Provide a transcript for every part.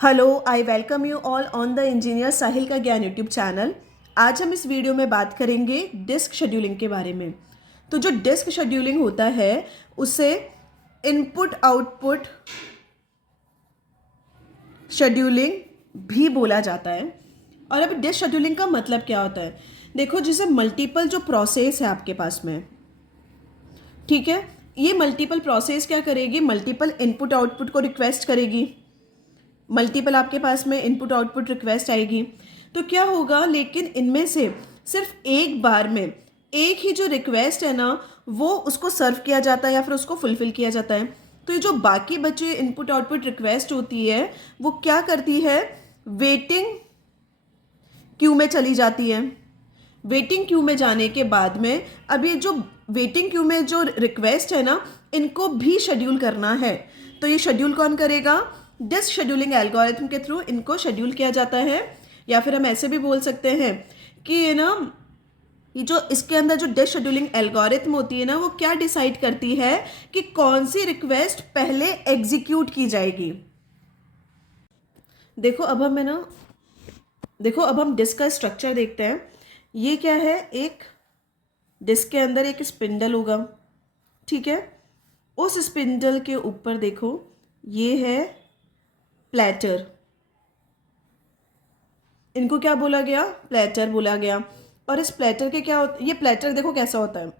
Hello, I welcome you all on the engineer Sahil का ज्ञान YouTube channel. आज हम इस वीडियो में बात करेंगे डिस्क शेड्यूलिंग के बारे में। तो जो डिस्क शेड्यूलिंग होता है उसे इनपुट आउटपुट शेड्यूलिंग भी बोला जाता है। और अब डिस्क शेड्यूलिंग का मतलब क्या होता है? देखो, जैसे मल्टीपल जो प्रोसेस है आपके पास में, ठीक है, ये मल्टीपल प्रोसेस क्या करेगी? मल्टीपल इनपुट आउटपुट को रिक्वेस्ट करेगी। मल्टीपल आपके पास में इनपुट आउटपुट रिक्वेस्ट आएगी तो क्या होगा, लेकिन इनमें से सिर्फ एक बार में एक ही जो रिक्वेस्ट है ना वो उसको सर्व किया जाता है या फिर उसको फुलफिल किया जाता है। तो ये जो बाकी बचे इनपुट आउटपुट रिक्वेस्ट होती है वो क्या करती है? वेटिंग क्यू में चली जाती है। वेटिंग क्यू में जाने के बाद में अब ये जो वेटिंग क्यू में जो रिक्वेस्ट है ना इनको भी शेड्यूल करना है। तो ये शेड्यूल कौन करेगा? डिस्क शेड्यूलिंग एल्गोरिथम के थ्रू इनको शेड्यूल किया जाता है। या फिर हम ऐसे भी बोल सकते हैं कि ये ना, ये जो इसके अंदर जो डिस्क शेड्यूलिंग एल्गोरिथम होती है ना वो क्या डिसाइड करती है कि कौन सी रिक्वेस्ट पहले एग्जीक्यूट की जाएगी। देखो अब हम डिस्क का स्ट्रक्चर देखते हैं। ये क्या है? एक डिस्क के अंदर एक स्पिंडल होगा, ठीक है। उस स्पिंडल के ऊपर देखो ये है प्लेटर। इनको क्या बोला गया? प्लेटर बोला गया। और इस प्लेटर के क्या होता है? ये प्लेटर देखो कैसा होता है।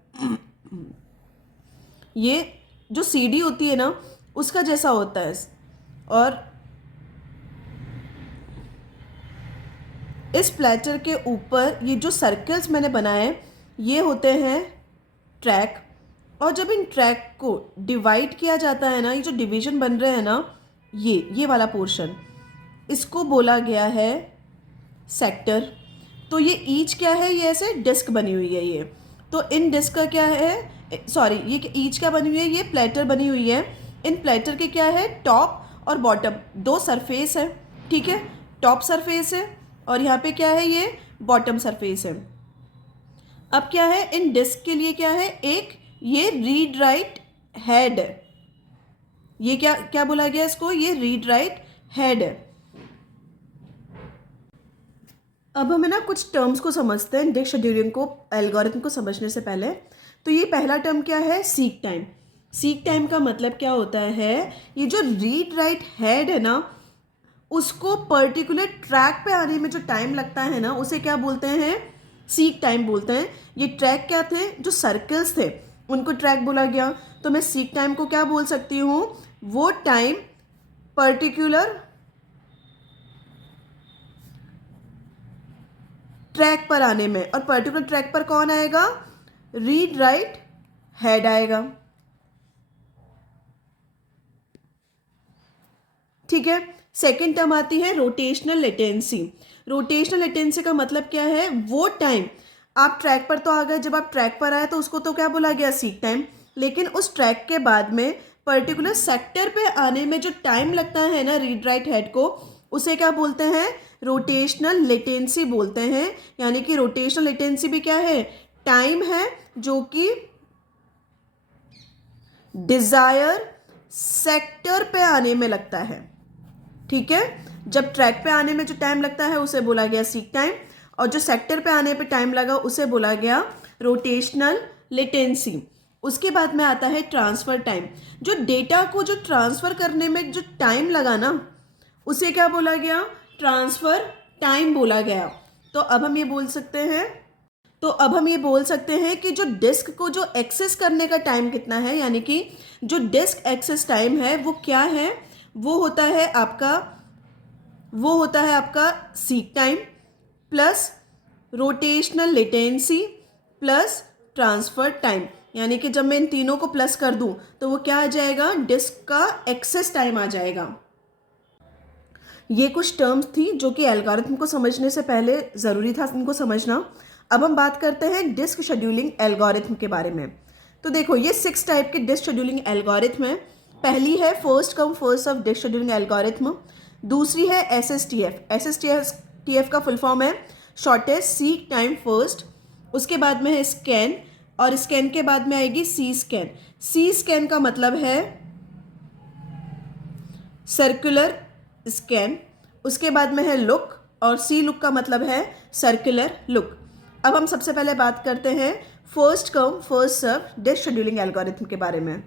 ये जो सीडी होती है ना उसका जैसा होता है। और इस प्लेटर के ऊपर ये जो सर्कल्स मैंने बनाए ये होते हैं ट्रैक। और जब इन ट्रैक को डिवाइड किया जाता है ना, ये जो डिवीजन बन रहे हैं ना, ये वाला पोर्शन, इसको बोला गया है सेक्टर। तो ये ईच क्या है? ये ऐसे डिस्क बनी हुई है ये। तो इन डिस्क का क्या है? सॉरी, ये ईच क्या बनी हुई है? ये प्लेटर बनी हुई है। इन प्लेटर के क्या है? टॉप और बॉटम दो सरफेस है, ठीक है। टॉप सरफेस है और यहाँ पे क्या है? ये बॉटम सरफेस है। अब क्या है? इन डिस्क के लिए क्या है? एक ये रीड राइट हेड। ये क्या क्या बोला गया इसको? ये रीड राइट हेड है। अब हमें ना कुछ टर्म्स को समझते हैं डिस्क शेड्यूलिंग को एल्गोरिथम को समझने से पहले। तो ये पहला टर्म क्या है? Seek time. सीक टाइम का मतलब क्या होता है? ये जो रीड राइट हेड है ना उसको पर्टिकुलर ट्रैक पे आने में जो टाइम लगता है ना उसे क्या बोलते हैं? सीक टाइम बोलते हैं। ये ट्रैक क्या थे? जो सर्कल्स थे उनको ट्रैक बोला गया। तो मैं सीक टाइम को क्या बोल सकती हूँ? वो टाइम पर्टिकुलर ट्रैक पर आने में। और पर्टिकुलर ट्रैक पर कौन आएगा? रीड राइट हेड आएगा, ठीक है। सेकेंड टर्म आती है रोटेशनल लेटेंसी। रोटेशनल लेटेंसी का मतलब क्या है? वो टाइम आप ट्रैक पर तो आ गए, जब आप ट्रैक पर आए तो उसको तो क्या बोला गया? Seek time. लेकिन उस ट्रैक के बाद में पर्टिकुलर सेक्टर पे आने में जो टाइम लगता है ना रीड राइट हेड को, उसे क्या बोलते हैं? रोटेशनल लेटेंसी बोलते हैं। यानी कि रोटेशनल लेटेंसी भी क्या है? टाइम है जो कि डिजायर सेक्टर पे आने में लगता है, ठीक है। जब ट्रैक पे आने में जो टाइम लगता है उसे बोला गया सीक टाइम, और जो सेक्टर पे आने पे टाइम लगा उसे बोला गया रोटेशनल लेटेंसी। उसके बाद में आता है ट्रांसफर टाइम। जो डेटा को जो ट्रांसफर करने में जो टाइम लगा ना उसे क्या बोला गया? ट्रांसफर टाइम बोला गया। तो अब हम ये बोल सकते हैं कि जो डिस्क को जो एक्सेस करने का टाइम कितना है, यानी कि जो डिस्क एक्सेस टाइम है वो क्या है? वो होता है आपका seek time plus rotational latency plus transfer time. यानी कि जब मैं इन तीनों को प्लस कर दूं तो वो क्या आ जाएगा? डिस्क का एक्सेस टाइम आ जाएगा। ये कुछ टर्म्स थी जो कि एल्गोरिथम को समझने से पहले ज़रूरी था इनको समझना। अब हम बात करते हैं डिस्क शेड्यूलिंग एल्गोरिथम के बारे में। तो देखो ये 6 टाइप के डिस्क शेड्यूलिंग एल्गोरिथम है। पहली है first come first serve disk scheduling algorithm. दूसरी है SSTF। SSTF का फुल फॉर्म है शॉर्टेस्ट सीक टाइम फर्स्ट। उसके बाद में है स्कैन, और स्कैन के बाद में आएगी सी स्कैन। सी स्कैन का मतलब है सर्कुलर स्कैन। उसके बाद में है लुक, और सी लुक का मतलब है सर्कुलर लुक। अब हम सबसे पहले बात करते हैं first come first serve disk scheduling algorithm के बारे में।